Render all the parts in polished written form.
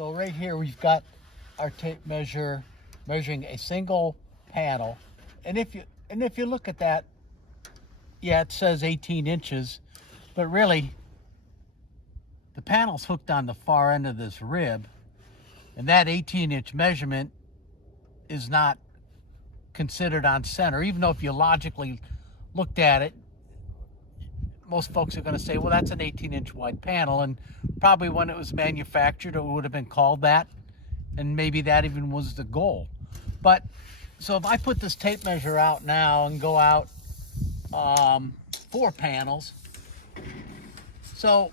So right here we've got our tape measure measuring a single panel, and if you look at that, yeah, it says 18 inches, but really the panel's hooked on the far end of this rib, and that 18-inch measurement is not considered on center, even though if you logically looked at it, most folks are going to say, well, that's an 18-inch wide panel, and probably when it was manufactured it would have been called that, and maybe that even was the goal. But so if I put this tape measure out now and go out 4 panels, so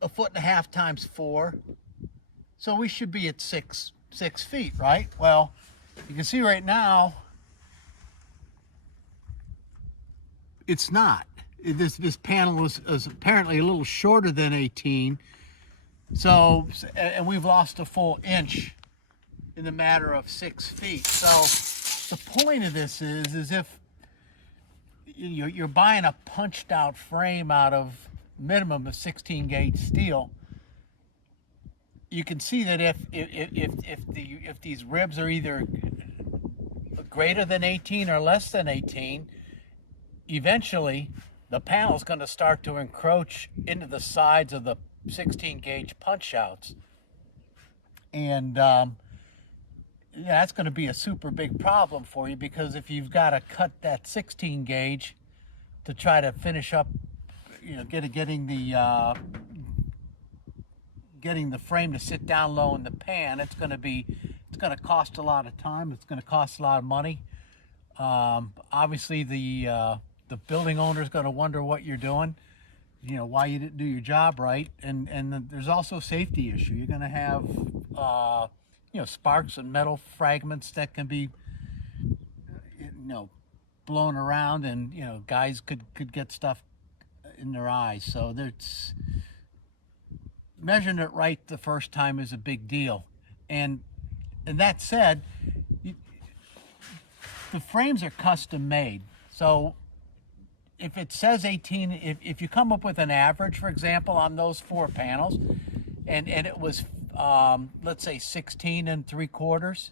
1.5 feet times 4, so we should be at 6 feet, right? Well, you can see right now it's not. This panel is apparently a little shorter than 18, so, and we've lost a full inch in the matter of 6 feet. So the point of this is if you're buying a punched out frame out of minimum of 16 gauge steel, you can see that if these ribs are either greater than 18 or less than 18, eventually the panel is going to start to encroach into the sides of the 16 gauge punch outs, and that's going to be a super big problem for you, because if you've got to cut that 16 gauge to try to finish up, getting the frame to sit down low in the pan, it's going to cost a lot of time. It's going to cost a lot of money. Obviously, the building owner is going to wonder what you're doing, why you didn't do your job right, and there's also a safety issue. You're going to have sparks and metal fragments that can be blown around, and guys could get stuff in their eyes. So there's measuring it right the first time is a big deal. And that said, the frames are custom made. So if it says 18, if you come up with an average, for example, on those 4 panels, and it was let's say 16 3/4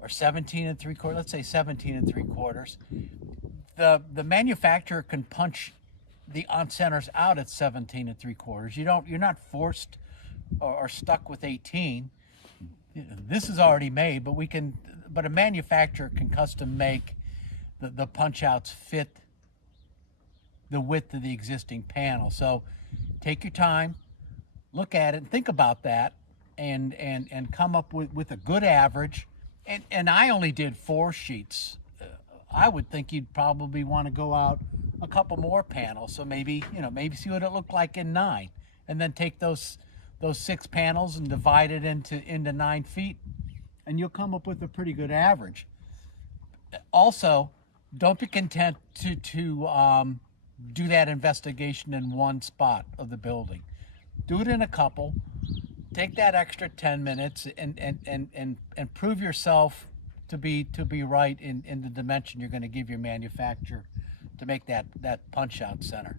or 17 3/4, let's say 17 3/4, the manufacturer can punch the on centers out at 17 3/4. You're not forced or stuck with 18. This is already made, but a manufacturer can custom make the punch outs fit the width of the existing panel. So take your time, look at it, and think about that, and come up with a good average. And I only did 4 sheets. I would think you'd probably want to go out a couple more panels. So maybe see what it looked like in 9, and then take those 6 panels and divide it into 9 feet, and you'll come up with a pretty good average. Also, don't be content to do that investigation in one spot of the building. Do it in a couple. Take that extra 10 minutes and prove yourself to be right in the dimension you're going to give your manufacturer to make that punch out center.